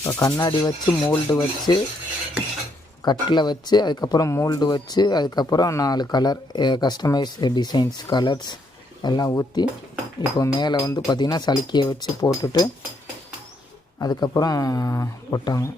இப்போ கண்ணாடி வச்சு மோல்டு வச்சு கட்டில் வச்சு அதுக்கப்புறம் மோல்டு வச்சு அதுக்கப்புறம் 4 கலர் கஸ்டமைஸ் டிசைன்ஸ் கலர்ஸ் எல்லாம் ஊற்றி இப்போ மேலே வந்து பார்த்திங்கன்னா சலிக்கையை வச்சு போட்டுட்டு அதுக்கப்புறம் போட்டாங்க.